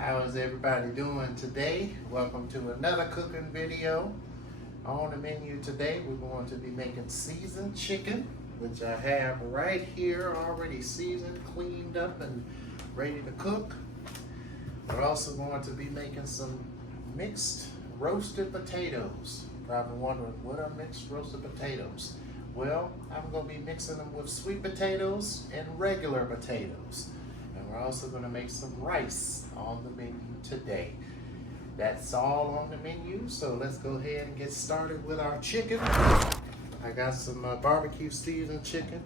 How is everybody doing today? Welcome to another cooking video. On the menu today, we're going to be making seasoned chicken, which I have right here already seasoned, cleaned up, and ready to cook. We're also going to be making some mixed roasted potatoes. Probably wondering, what are mixed roasted potatoes? Well, I'm going to be mixing them with sweet potatoes and regular potatoes. And we're also going to make some rice on the menu today. That's all on the menu, so let's go ahead and get started with our chicken. I got some barbecue seasoned chicken.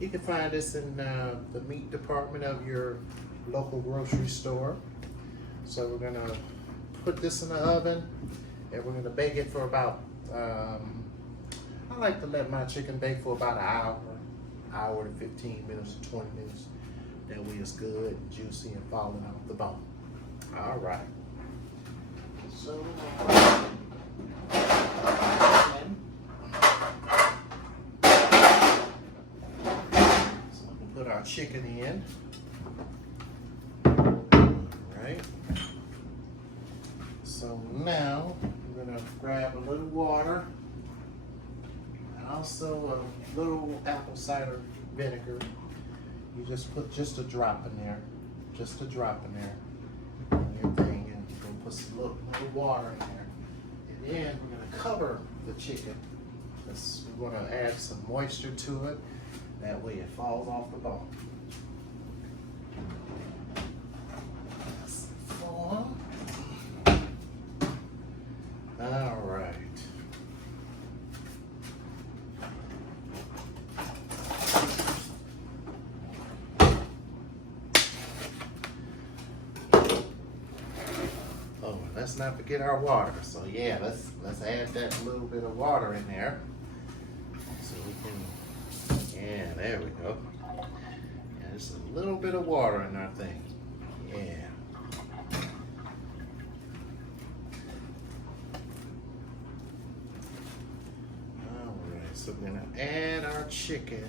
You can find this in the meat department of your local grocery store. So we're going to put this in the oven and we're going to bake it for about, I like to let my chicken bake for about an hour to 15 minutes to 20 minutes. That way it's good, juicy, and falling off the bone. All right. So we can put our chicken in. All right. So now we're gonna grab a little water and also a little apple cider vinegar. You just put just a drop in there, just a drop in there, and everything, and you're gonna put some little water in there. And then we're gonna cover the chicken. We're gonna add some moisture to it. That way it falls off the bone. All right. Oh, let's not forget our water. So yeah, let's add that little bit of water in there. So we can, yeah, there we go. Yeah, just a little bit of water in our thing. Yeah. So we're gonna add our chicken,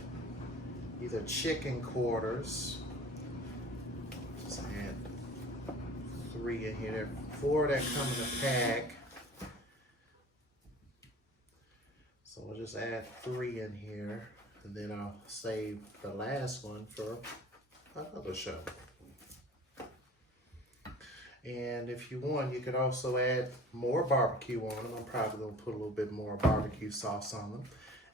either chicken quarters. Just add 3 in here. There are 4 that come in a pack. So we'll just add 3 in here, and then I'll save the last one for another show. And if you want, you could also add more barbecue on them. I'm probably gonna put a little bit more barbecue sauce on them.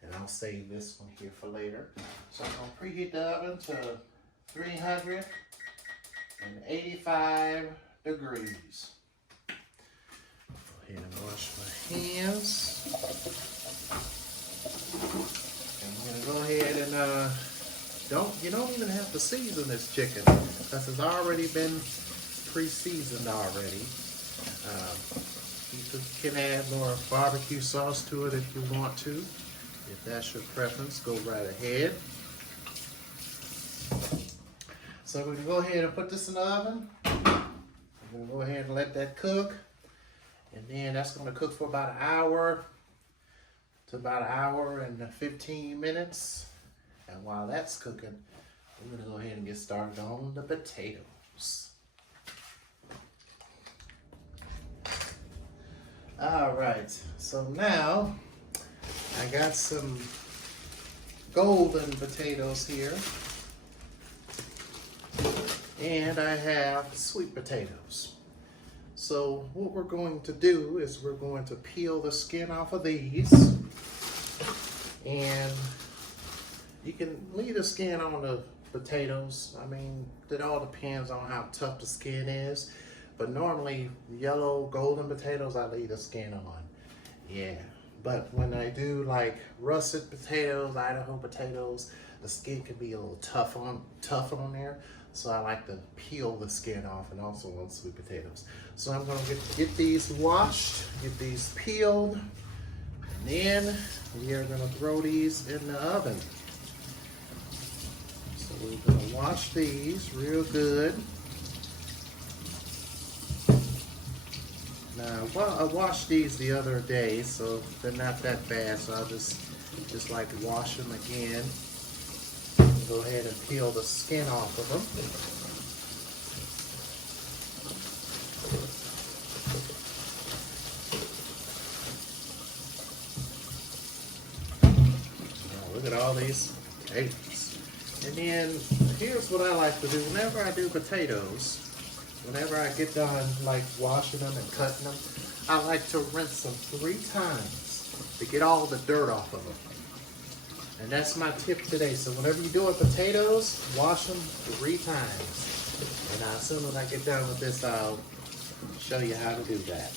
And I'll save this one here for later. So I'm gonna preheat the oven to 385 degrees. Go ahead and wash my hands. And we're gonna go ahead and you don't even have to season this chicken because it's already been pre-seasoned already. You can add more barbecue sauce to it if you want to. If that's your preference, go right ahead. So we're gonna go ahead and put this in the oven. We're gonna go ahead and let that cook. And then that's gonna cook for about an hour to about an hour and 15 minutes. And while that's cooking, we're gonna go ahead and get started on the potatoes. All right, so now I got some golden potatoes here, and I have sweet potatoes. So what we're going to do is we're going to peel the skin off of these, and you can leave the skin on the potatoes. I mean, it all depends on how tough the skin is, but normally yellow golden potatoes I leave the skin on. Yeah. But when I do like russet potatoes, Idaho potatoes, the skin can be a little tough on there. So I like to peel the skin off, and also on sweet potatoes. So I'm gonna get these washed, get these peeled, and then we are gonna throw these in the oven. So we're gonna wash these real good. Now, well, I washed these the other day, so they're not that bad. So I'll just like to wash them again. Go ahead and peel the skin off of them. all these potatoes. And then here's what I like to do. Whenever I do potatoes, whenever I get done like washing them and cutting them, I like to rinse them 3 times to get all the dirt off of them. And that's my tip today. So whenever you're doing potatoes, wash them 3 times. And as soon as I get done with this, I'll show you how to do that.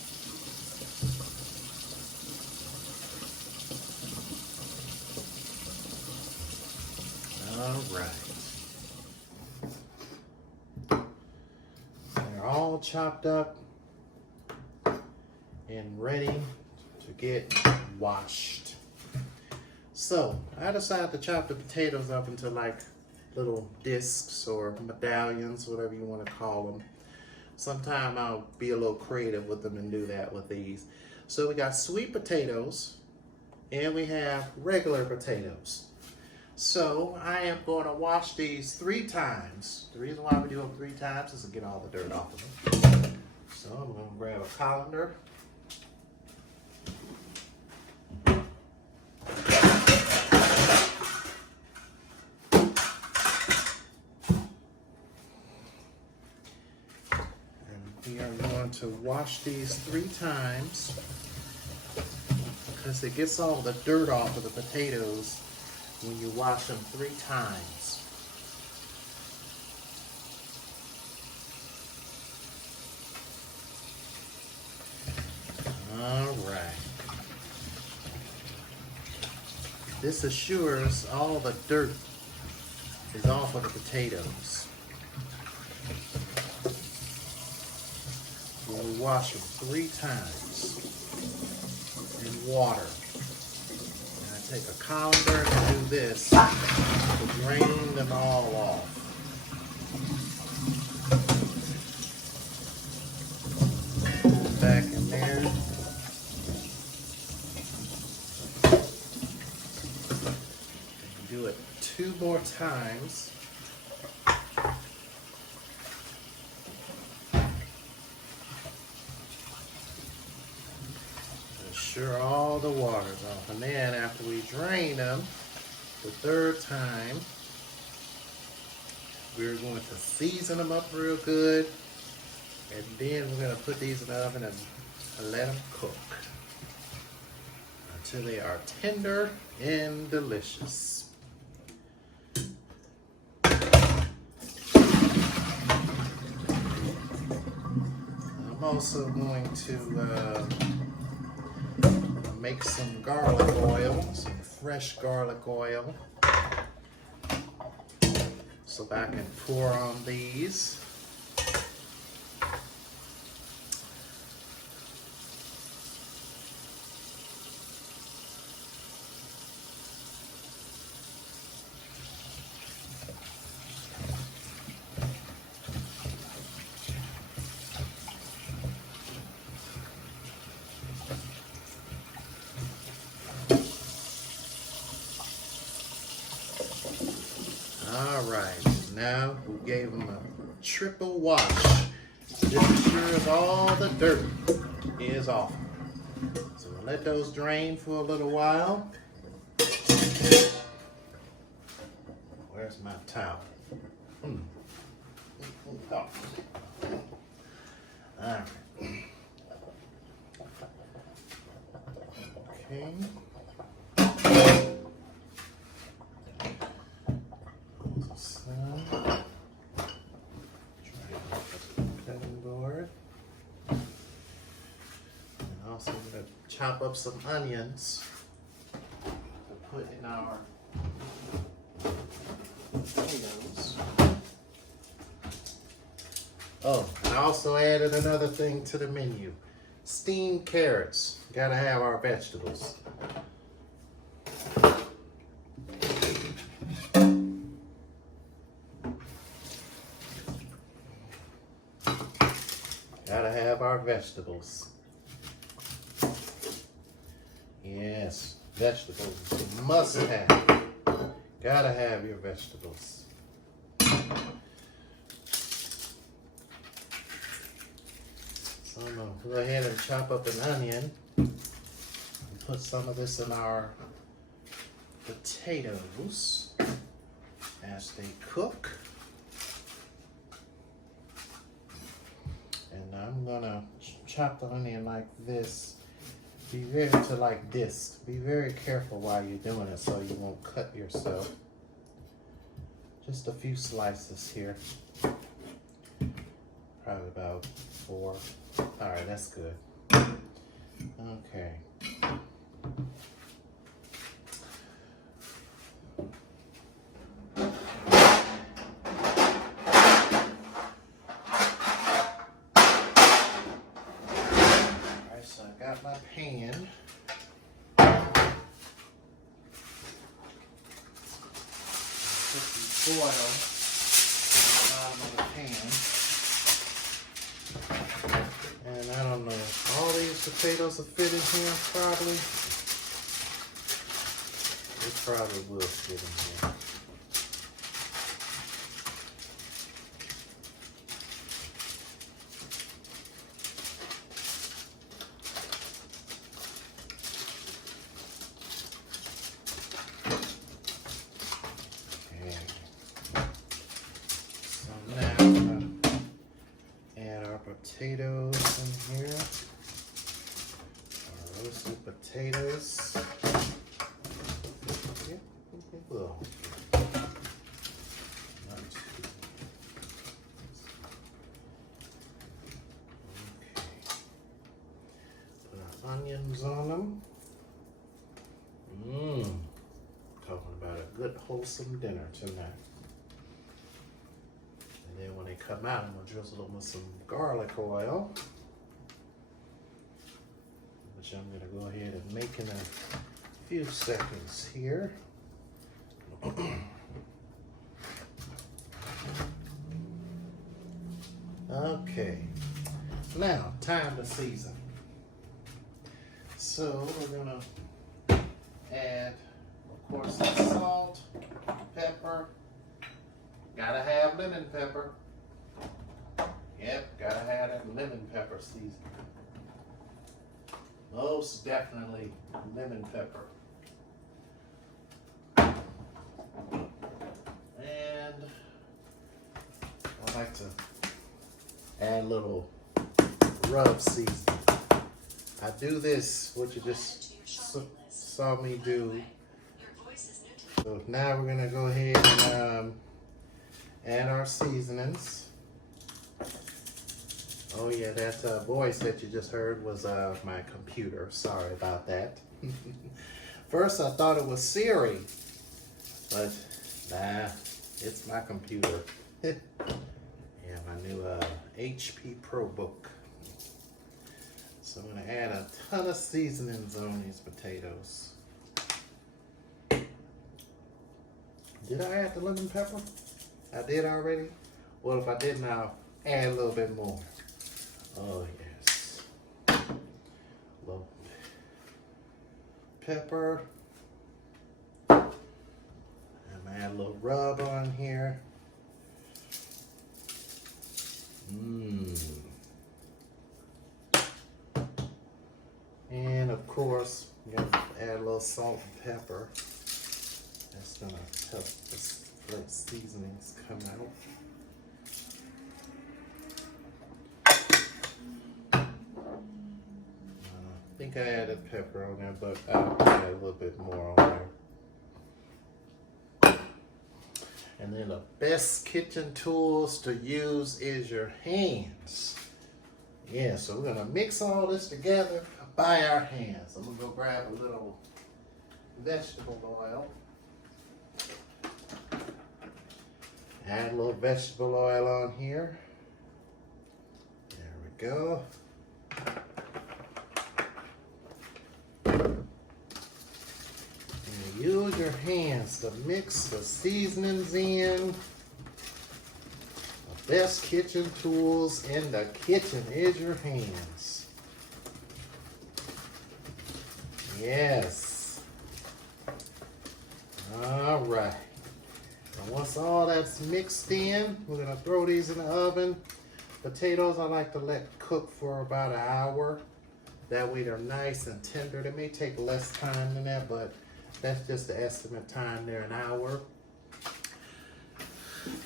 All right. They're all chopped up and ready to get washed. So I decided to chop the potatoes up into like little discs or medallions, whatever you want to call them. Sometime I'll be a little creative with them and do that with these. So we got sweet potatoes and we have regular potatoes. So I am going to wash these 3 times. The reason why we do them 3 times is to get all the dirt off of them. So I'm going to grab a colander. We are going to wash these 3 times because it gets all the dirt off of the potatoes when you wash them 3 times. All right. This assures all the dirt is off of the potatoes. We wash them 3 times in water. And I take a colander and do this to drain them all off. Back in there. And do it 2 more times. Sure all the water's off, and then after we drain them the 3rd time, we're going to season them up real good, and then we're going to put these in the oven and let them cook until they are tender and delicious. I'm also going to make some garlic oil, some fresh garlic oil, so that I can pour on these. All right, now we gave them a triple wash. This ensures all the dirt is off. So we'll let those drain for a little while. Where's my towel? Oh. All right. Okay. Cutting board. And also I'm going to chop up some onions to put in our potatoes. Oh, and I also added another thing to the menu. Steamed carrots. Gotta have our vegetables. Gotta have our vegetables. Yes, vegetables. Must have. Gotta have your vegetables. So I'm gonna go ahead and chop up an onion and put some of this in our potatoes as they cook. And I'm gonna chop the onion like this. Be very careful while you're doing it so you won't cut yourself. Just a few slices here. Probably about 4. All right, that's good. Okay. So I got my pan. Put some oil on the bottom of the pan. And I don't know, all these potatoes will fit in here probably. They probably will fit in here. Potatoes in here, our roasted potatoes. Yeah, well, not too. Okay, put our onions on them. Talking about a good wholesome dinner tonight. And then when they come out, I'm gonna drizzle them with some garlic oil, which I'm gonna go ahead and make in a few seconds here. Okay, now time to season. So we're gonna add, of course, some salt, pepper. Gotta have lemon pepper. Yep, gotta have that lemon pepper seasoning. Most definitely lemon pepper. And I like to add a little rub seasoning. I do this, what you just saw me do. So now we're gonna go ahead and add our seasonings. Oh yeah, that voice that you just heard was my computer. Sorry about that. First I thought it was Siri, but nah, it's my computer. Yeah, my new HP ProBook. So I'm gonna add a ton of seasonings on these potatoes. Did I add the lemon pepper? I did already? Well, if I didn't, I'll add a little bit more. Oh, yes. A little pepper. I'm gonna add a little rub on here. And of course, I'm gonna add a little salt and pepper. That's gonna help the seasonings come out. I think I added pepper on there, but I'll add a little bit more on there. And then the best kitchen tools to use is your hands. Yeah, so we're gonna mix all this together by our hands. I'm gonna go grab a little vegetable oil. Add a little vegetable oil on here. There we go. And use your hands to mix the seasonings in. The best kitchen tools in the kitchen is your hands. Yes. All right. And once all that's mixed in, we're gonna throw these in the oven. Potatoes I like to let cook for about an hour. That way they're nice and tender. They may take less time than that, but That's just the estimate time there, an hour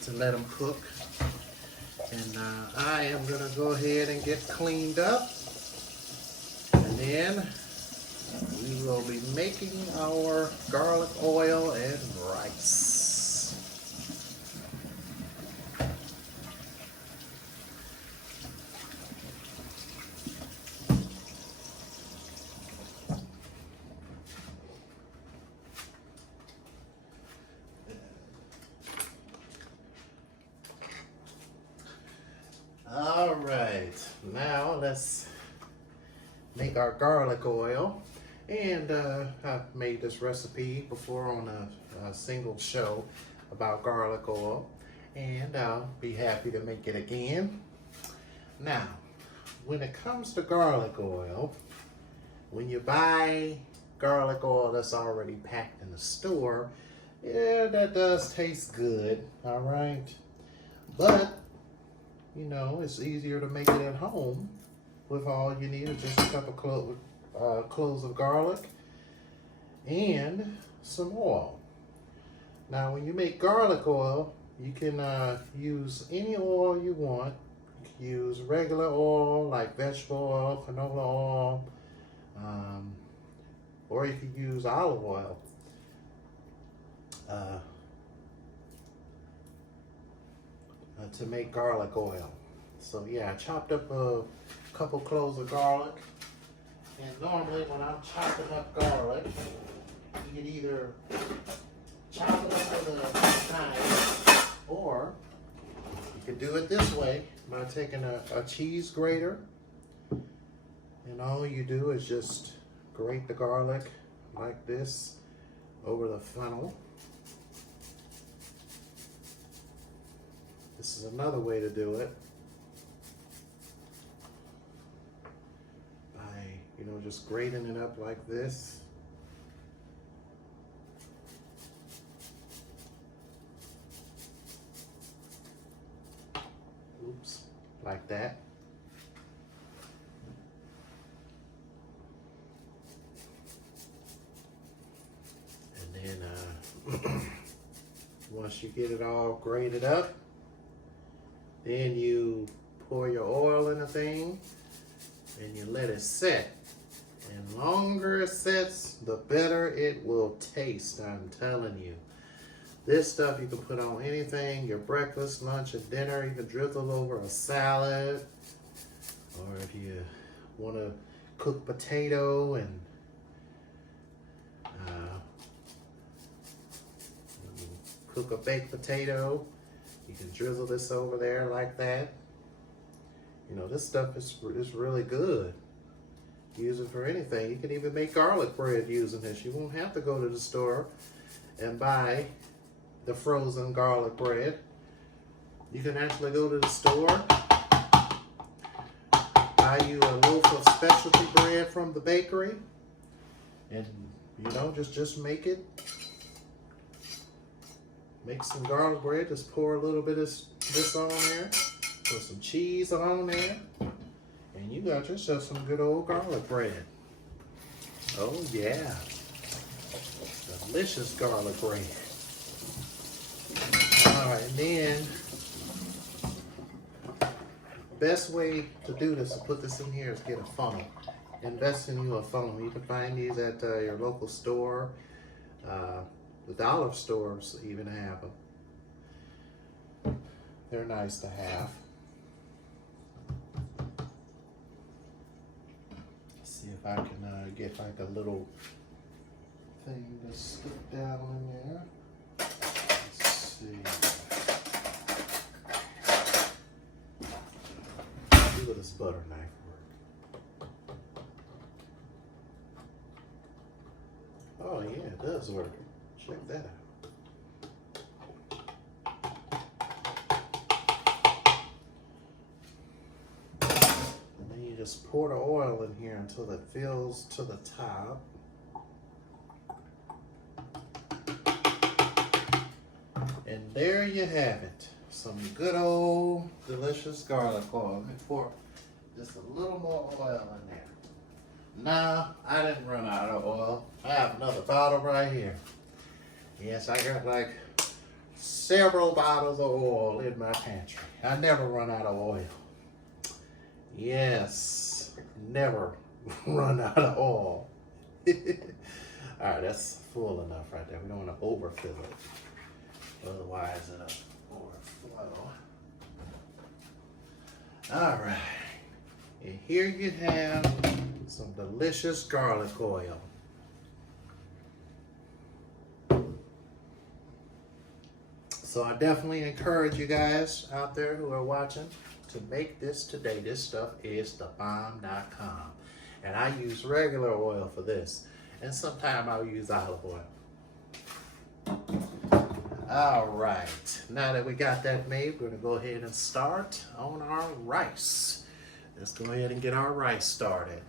to let them cook. And I am gonna go ahead and get cleaned up. And then we will be making our garlic oil and rice. All right, now let's make our garlic oil. And I've made this recipe before on a single show about garlic oil, and I'll be happy to make it again. Now, when it comes to garlic oil, when you buy garlic oil that's already packed in the store, yeah, that does taste good, all right? But you know, it's easier to make it at home with all you need is just a couple cloves of garlic and some oil. Now, when you make garlic oil, you can use any oil you want. You can use regular oil like vegetable oil, canola oil, or you can use olive oil. To make garlic oil. So yeah, I chopped up a couple cloves of garlic, and normally when I'm chopping up garlic, you can either chop it up with a knife, or you can do it this way by taking a cheese grater, and all you do is just grate the garlic like this over the funnel. This is another way to do it. By, you know, just grating it up like this. Oops, like that. And then once you get it all grated up, then you pour your oil in the thing and you let it set. And the longer it sets, the better it will taste, I'm telling you. This stuff you can put on anything, your breakfast, lunch, and dinner. You can drizzle over a salad. Or if you want to cook potato and cook a baked potato, you can drizzle this over there like that. You know, this stuff is really good. Use it for anything. You can even make garlic bread using this. You won't have to go to the store and buy the frozen garlic bread. You can actually go to the store, buy you a loaf of specialty bread from the bakery, and you know, just make it. Make some garlic bread, just pour a little bit of this on there, put some cheese on there, and you got yourself some good old garlic bread. Oh yeah, delicious garlic bread. All right, and then, best way to do this, to put this in here, is get a funnel. Invest in you a funnel. You can find these at your local store. The dollar stores even have them. They're nice to have. Let's see if I can get like a little thing to stick down in there. Let's see. See what this butter knife works. Oh yeah, it does work. Check that out. And then you just pour the oil in here until it fills to the top. And there you have it. Some good old delicious garlic oil. Let me pour just a little more oil in there. No, I didn't run out of oil. I have another bottle right here. Yes, I got like several bottles of oil in my pantry. I never run out of oil. Yes, never run out of oil. All right, that's full enough right there. We don't want to overfill it. Otherwise, it'll overflow. All right. And here you have some delicious garlic oil. So I definitely encourage you guys out there who are watching to make this today. This stuff is thebomb.com. And I use regular oil for this. And sometimes I'll use olive oil. All right. Now that we got that made, we're going to go ahead and start on our rice. Let's go ahead and get our rice started.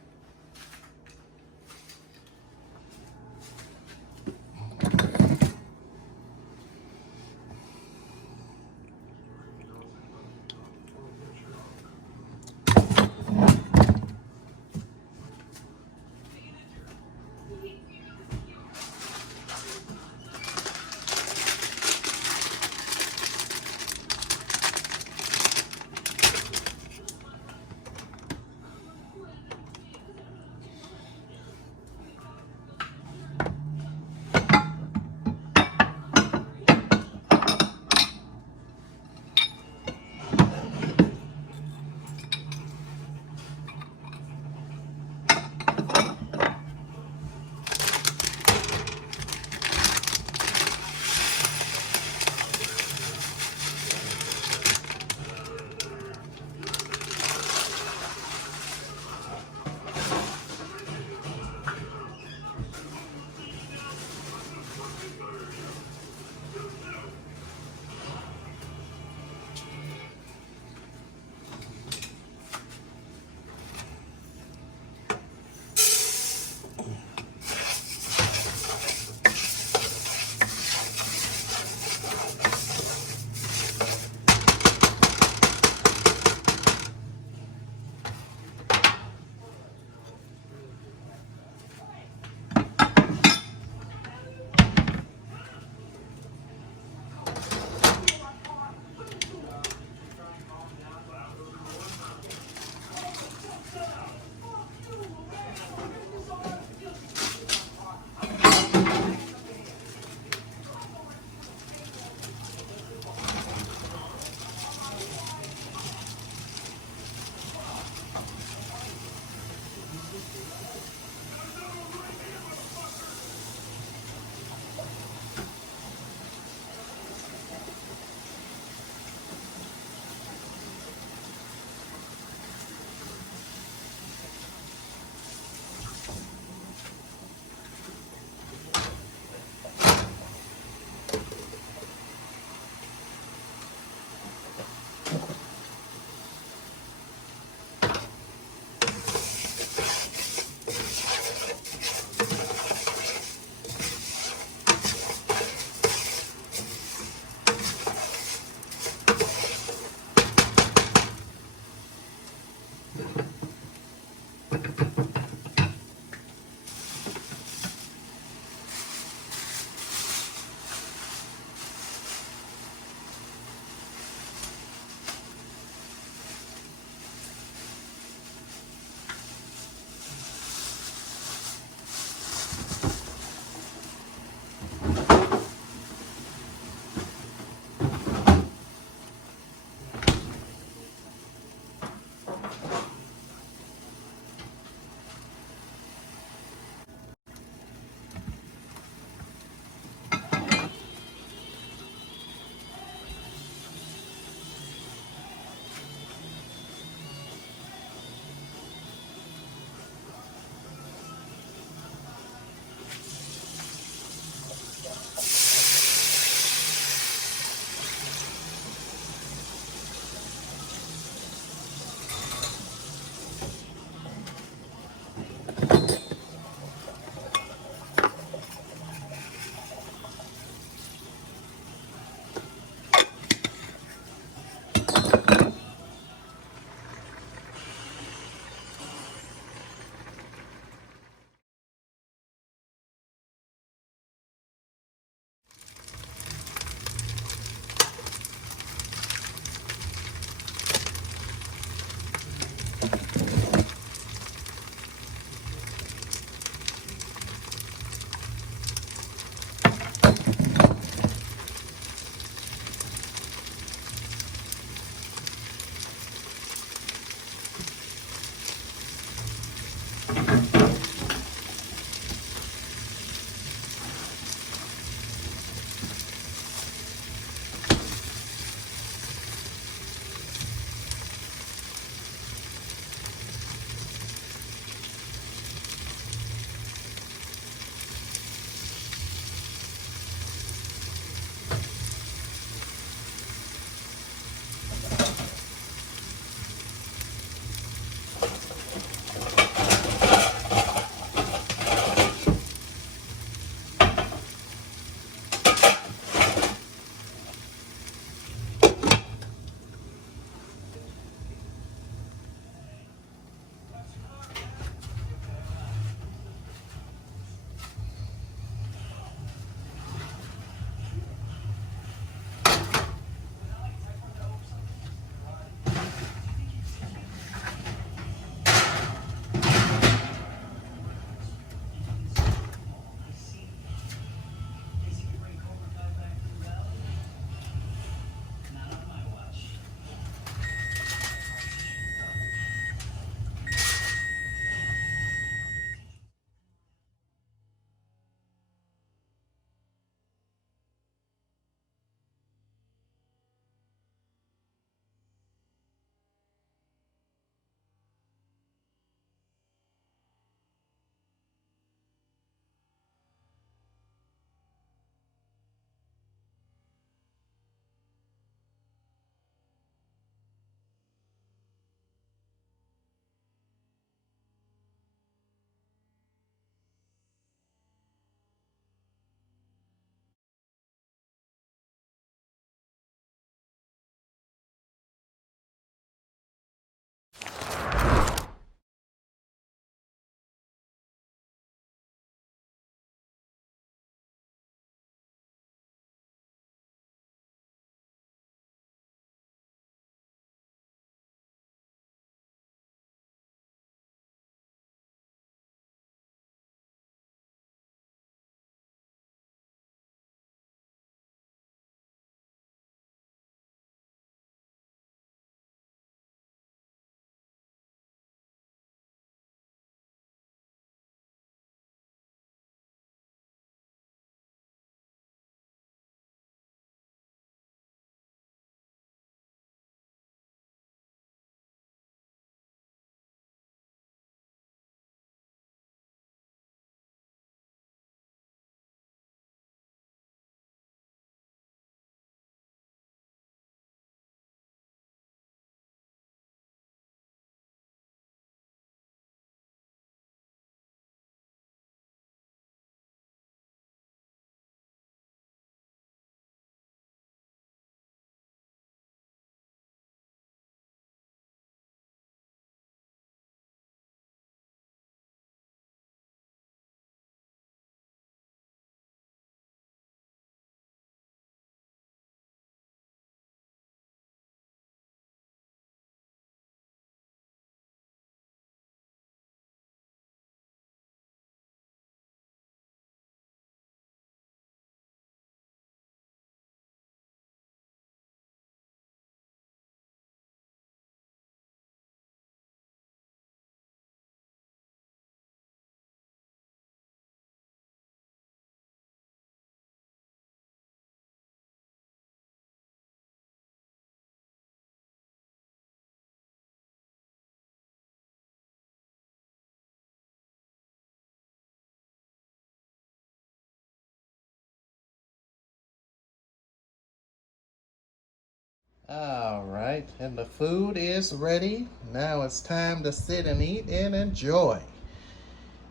All right, and the food is ready. Now it's time to sit and eat and enjoy.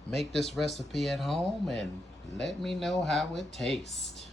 Make this recipe at home and let me know how it tastes.